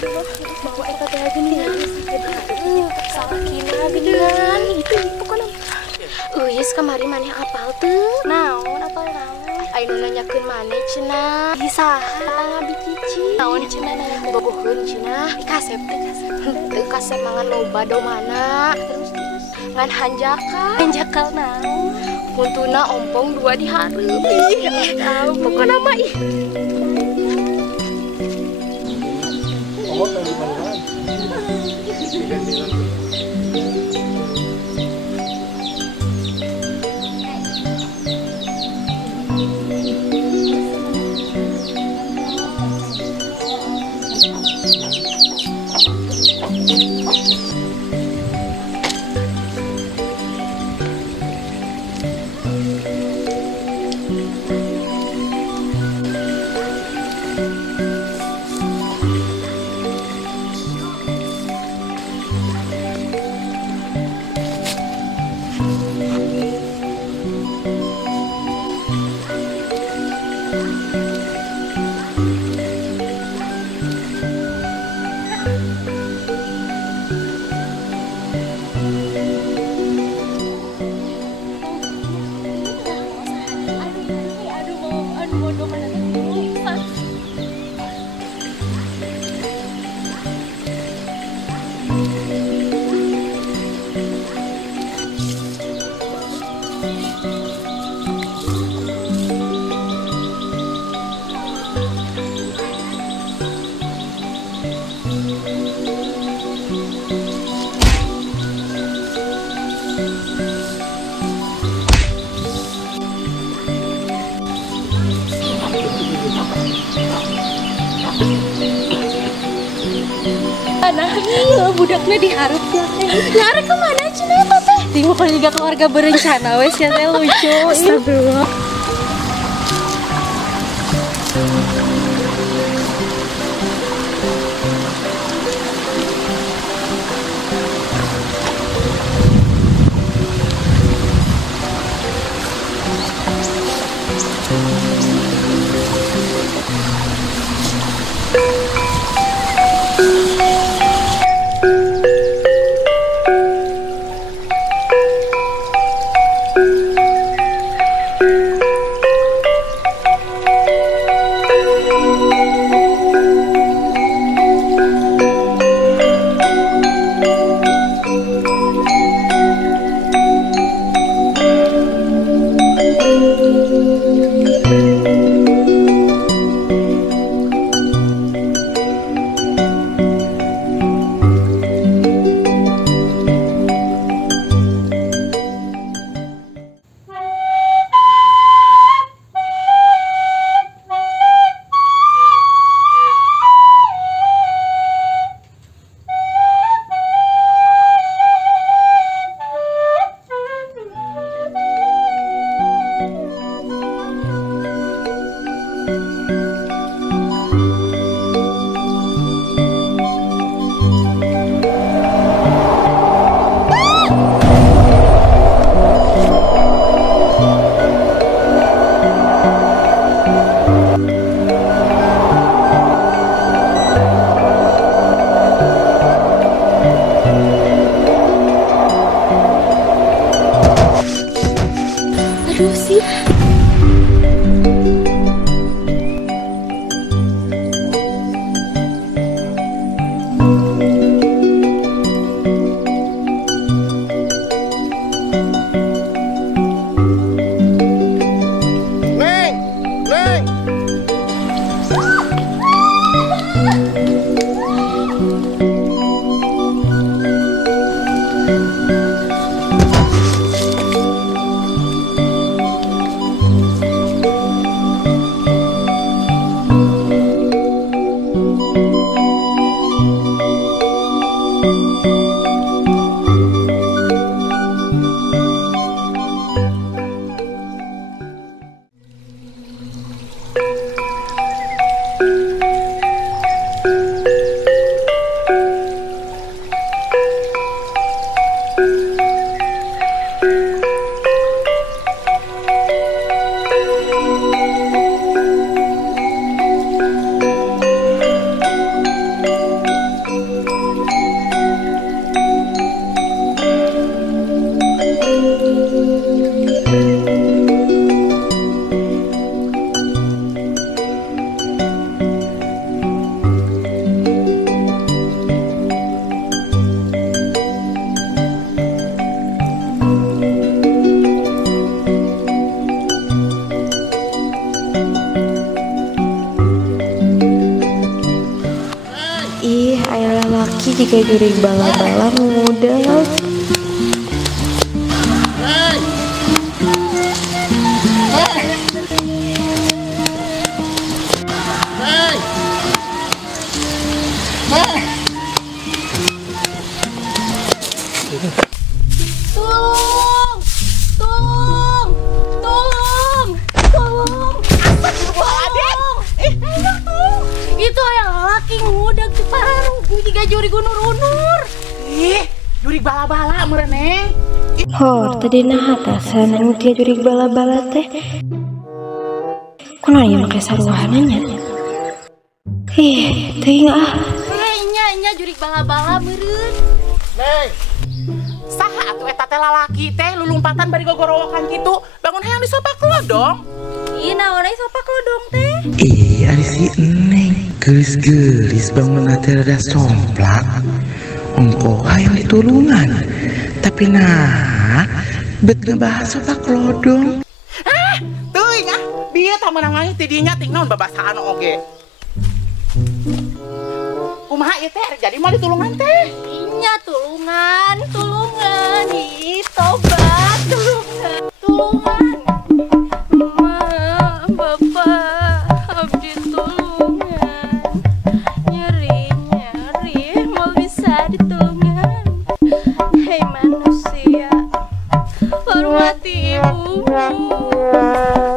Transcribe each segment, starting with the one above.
bawa eta teh geuningan salah kina geuningan itu kan geus kamari maneh apal teu naon apal naon aya nu nanyakeun maneh cenah saha ngabdi cici naon cenah boboheun cenah kasep teu kasep mangan loba domana terus ngan hanjakal naon puntuna ompong dua dihareup pokona mah ih budaknya diharap ya diharap kemana cenah eta teh timu kalau juga keluarga berencana wes ya teh lucu astagfirullah Ih, aya laki jika jurig bala-bala muda. Itu yang laki ngudag di paru, jika jurig unur-unur. Ih, jurig bala-bala mereneng. Hor, tadi nah atasan anu dia jurig bala-bala teh. Kunaon ieu make saruahananya? Ih, teuing ah. Nya jurig bala-bala meureun. Neng. Saha atuh eta teh lalaki teh lulumpatan bari gogorowokan kitu. Bangun hayang di sofa dong. Ih, naon ai sopak lodong teh? Ih, ari si Neng gelis-gelis bangun teh rada somplak. Engko hayang ditulungan. Tapi nah, bet ngebahas apa kelodong. Teuing ah, bieu tah meunang nangis ti dinya ting naon babasaan oge. Kumaha ieu teh jadi mah ditulungan teh? Nya tulungan. Ih, tobat tulungan. Bapak, abdi tulungan. Nyeri, mau bisa ditulungan. Hei manusia, hormati ibumu.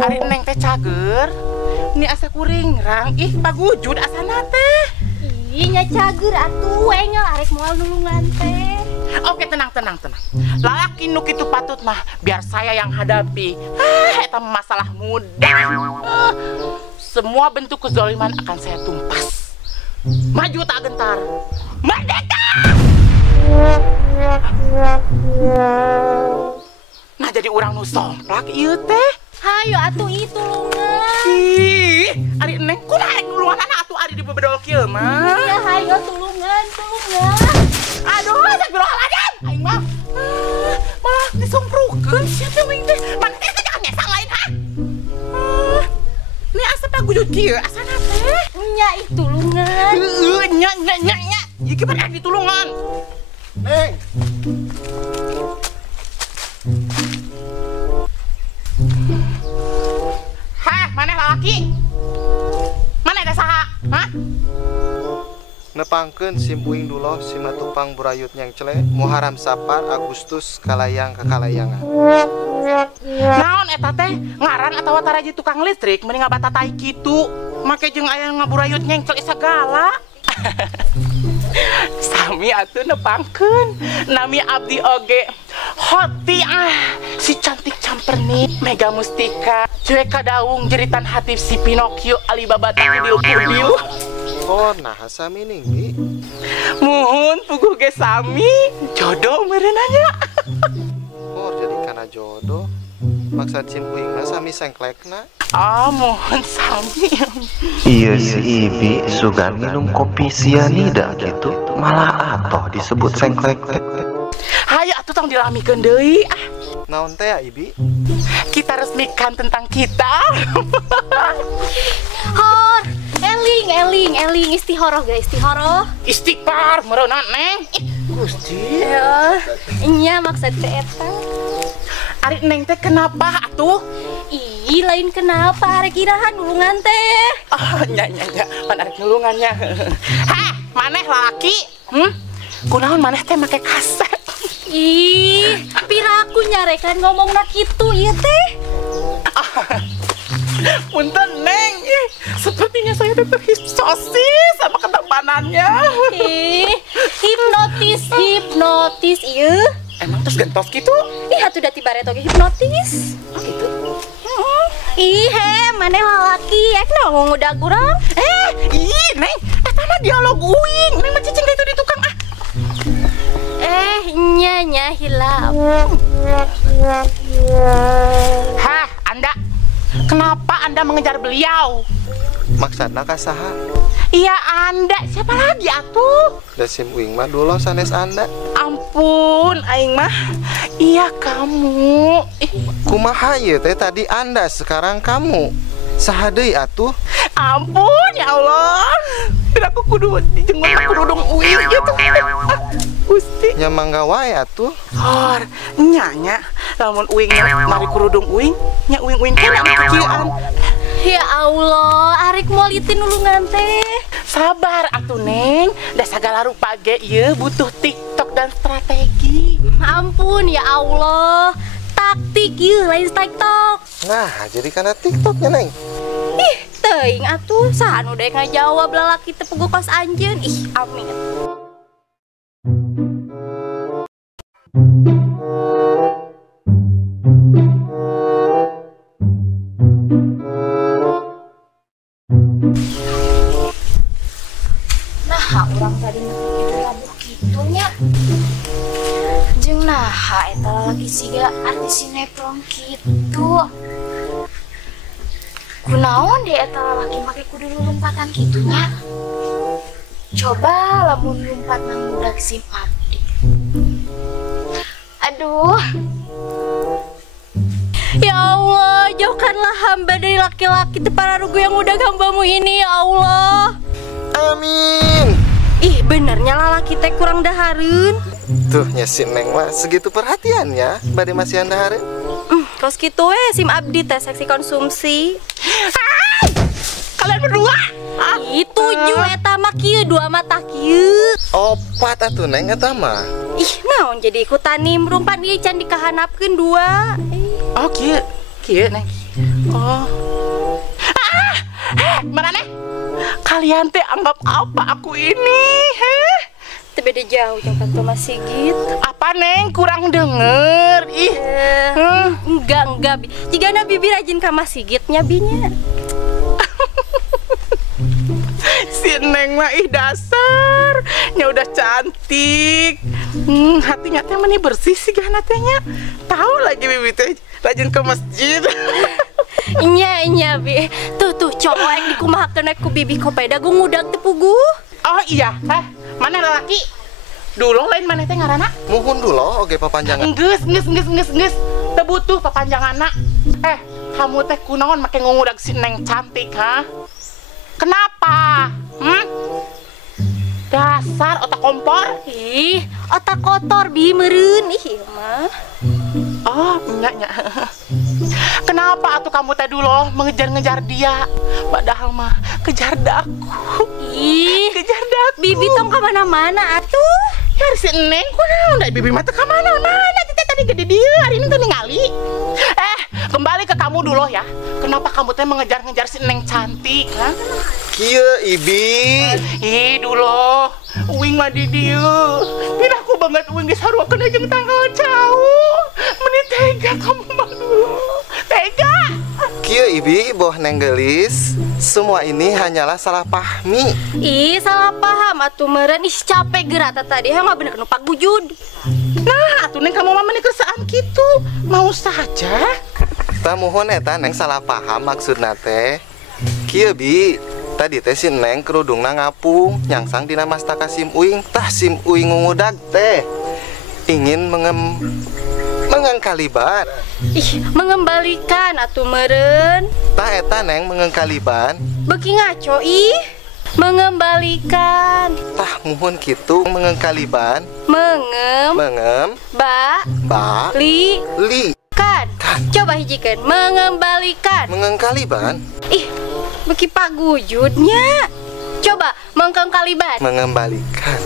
Ari Neng teh cager. Ini asa kuring rang, ih pagujud asana teh. Ih, nya cager atuh, engel arek moal nulungan teh. Oke, tenang. Lalaki nu kitu patut mah biar saya yang hadapi. Eta masalah mudah. Semua bentuk kezaliman akan saya tumpas. Maju tak gentar. Merdeka! Nah jadi urang nu somplak ieu teh. Hayo atuh itu tulungan. Ih, ari Neng kumaha nulungan atuh ari di bebedol kieu mah. Ya hayo tulungan. Aduh, astagfirullahaladzim. Aing mah malah disongkrukeun sia teh wing teh. Mana teh jangan nyesal lain ha. Ini asa pagujud kieu asana teh. Nya ih tulungan. Nya. Ieu ge bener ditulungan. Neng. Hah, maneh lalaki? Mana ada saha? Hah? Nepangkeun sim uing duloh simatupang burayut nyang cele Muharram Sapar Agustus kalayang kakalayangan. Naon eta teh ngaran atawa taraji tukang listrik mending ngabatatai kitu make jeung aya ngaburayut nyengcel sagala. Sami atuh nepangkeun nami abdi oge Hoti si cantik campernik Mega Mustika cuek kadaung jeritan hati si Pinocchio Alibaba tadil-tudil. Oh, nah sami ninggi. Muhun puguh ge sami jodoh mereunanya. Oh, jadi kana jodoh. Maksud sim uing mah sami sengklekna. Mohon sami. Iya si Ibi sugan minum kopi sianida gitu, malah atoh disebut sengklek. Hayu atuh tong dilamikeun deui. Naon teh ya Ibi? Kita resmikan tentang kita. Hor, eling istihoroh guys, istihoroh. Istighfar mereuna Neng. Gusti. Ya, nya maksud teh eta. Ari Neng teh kenapa atuh? Ih, lain kenapa arek irahan nulungan teh. Nya. Pan arek nulungannya. Hah, maneh lalaki? Kunaon maneh teh make kaset? Ih, piraku nyarekan ngomongna kitu ieu teh. Punten Neng, sepertinya saya terhipnosis sama ketampanannya. Hipnotis ieu. Emang terus gentos gitu? Ih, atuh da tiba retoge hipnotis. Oh gitu? Ih, maneh lalaki, naon ngudag urang? Ih, Neng, eta mah dialog uing. Neng mah cicing itu di tukang Nya hilap. Hah, Anda? Kenapa Anda mengejar beliau? Maksudna kasaha? Iya, Anda. Siapa lagi atuh? Da sim uing mah duloh sanes Anda. Ampun, aing mah. Iya, kamu. Kumaha ieu teh tadi Anda, sekarang kamu. Saha deui atuh? Ampun, ya Allah. Dan aku kudu jenggot kerudung uing gitu. Gusti. Nya mangga wae atuh. Hor, nya lamun uingnya mari kerudung uing, nya uing-uing kana kieuan. Ya Allah, arek molitin nulungan teh. Sabar atuh Neng, da sagala rupa ge ieu butuh TikTok dan strategi. Ampun ya Allah, taktik ieu lain TikTok. Nah, jadi karena TikToknya Neng. Ih, teuing atuh, saha nu deuk ngajawab lalaki teh pegu kos anjeun. Ih, amin. Nah, orang tadi itu labuh kitunya. Jeung naha eta lalaki siga artis sinetron kitu. Kunaon deh eta lalaki make kudu lompatan kitunya. Coba lamun lompat nang budak SIM abdi. Aduh. Ya Allah, jauhkanlah hamba dari laki-laki tepararugu yang udah hambamu ini ya Allah. Amin. Ih, benernya lalaki teh kurang dahareun. Tuh nya si Neng mah segitu perhatiannya bade masih andahareun. Terus gitu SIM abdi teh seksi konsumsi. Kalian berdua? Itu eta mah kieu dua mata kieu. Opat atuh Neng eta mah. Ih, naon jadi ikutan nimbrung pan ieu can dikahanapkeun dua. Oh, kieu Neng. Oh. Maraneh? Kalian teh anggap apa aku ini? Teu beda jauh jeung Kang Mas Sigit. Apa Neng? Kurang denger. Ih. Enggak. Jigana bibi rajin ka Mas Sigitnya binya. Si Neng mah ih dasar. Nya udah cantik. Hatinya teh meni bersih sih gana tehnya. Tahu lagi bibi teh rajin ke masjid. Nya bi. Tuh cowok yang dikumahakeun ku bibi kopeda gue ngudag teu puguh. Oh iya, mana lelaki? Dulu lain mana teh ngaranna? Muhun dulu oge papanjangan. Geus. Teu butuh papanjanganna. Kamu teh kunaon make ngudag si Neng cantik, ha? Kenapa? Dasar otak kompor. Ih, otak kotor bi meureun ih mah. Oh, nya. Kenapa atuh kamu teh dulu mengejar-ngejar dia? Padahal mah kejar daku. Ih, Kejar daku. bibi tong ka mana-mana atuh. Ya si Neng kunaon da bibi mah teh ka mana-mana tadi gede dia, hari ini tuh ningali. Kembali ke kamu dulu ya. Kenapa kamu teh mengejar-ngejar si Neng cantik, ha? Kieu Ibi. Ih, dulu. Uing mah di dieu. Piraku banget uing disaruakeun jeung tanggal jauh. Meni tega kamu mah dulu. Tega. Kieu Ibi, boh Neng gelis. Semua ini hanyalah salah pahmi. Ih, salah paham atuh meureun. Ih, capek gerata tadi mah bener nu pagujud. Nah, atuh Neng kamu mah meni kersaan kitu. Mau saja. Tah muhun eta Neng salah paham maksudna teh. Kieu Bi, tadi teh si Neng kerudungna ngapung nyangsang dina mastaka SIM uing. Tah SIM uing ngudag teh ingin mengengkaliban. Ih, mengembalikan atuh meureun. Tah eta Neng mengengkaliban. Beuki ngaco ih. Mengembalikan. Tah muhun kitu mengengkaliban. Mengem Ba li kan. Coba hijikeun mengembalikan. Mengengkaliban. Ih, beuki pagujudnya. Coba mengkaliban. Mengembalikan.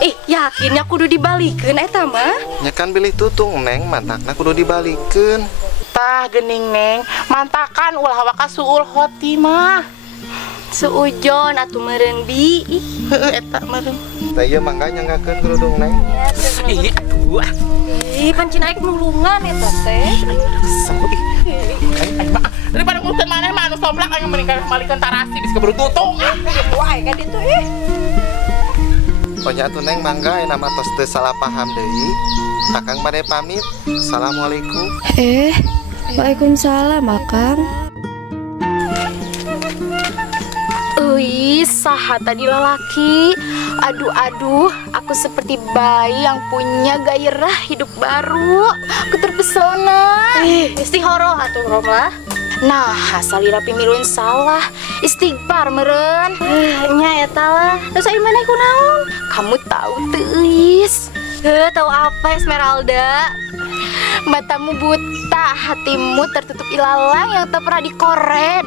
Ih, yakinnya kudu dibalikeun eta mah. Nya kan bilih tutung Neng mantakna kudu dibalikeun. Tah geuning Neng, mantakan ulah waka suul khotimah. Seujon atuh meureun bi. Ih, Eta meureun. Tah ieu mangga nyanggakeun kerudung Neng. Ih, aduh. ih pancen aek nulungan eta teh. Daripada ngurusin maneh mah anu somplak anu menikah malikeun tarasi geus keburu tutung. Wae ka ditu ih. Pokoknya tuh Neng mangga nama tos teu salah paham deui. Akang bade pamit. Assalamualaikum. Waalaikumsalam Akang. Wih, saha tadi lalaki. Aduh, aku seperti bayi yang punya gairah hidup baru. Aku terpesona. Istihoroh atuh Romlah. Nah, salira pimiluin salah. Istighfar meren. Nya eta lah. Terus ai maneh kunaon? Kamu tahu teuis. Tahu apa Esmeralda? Matamu buta, hatimu tertutup ilalang yang tak pernah dikoren.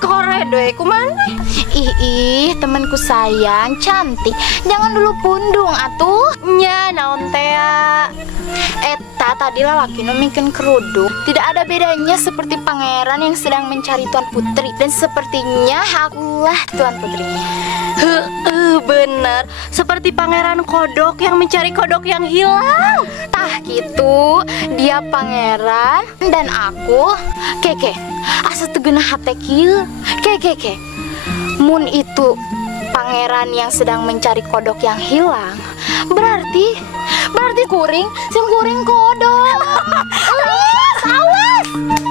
Kore doy, kumaneh? Ih, temanku sayang, cantik. Jangan dulu pundung atuh. Nya naon teh? Eta tadi laki nu mikeun kerudung. Tidak ada bedanya seperti pangeran yang sedang mencari Tuan Putri. Dan sepertinya akulah Tuan Putrinya. Bener, seperti pangeran kodok yang mencari kodok yang hilang. Tah gitu, dia pangeran dan aku keke. Asa teu geunah hate kieu. Keke. Mun itu pangeran yang sedang mencari kodok yang hilang, berarti kuring, sim kuring kodok. Awas.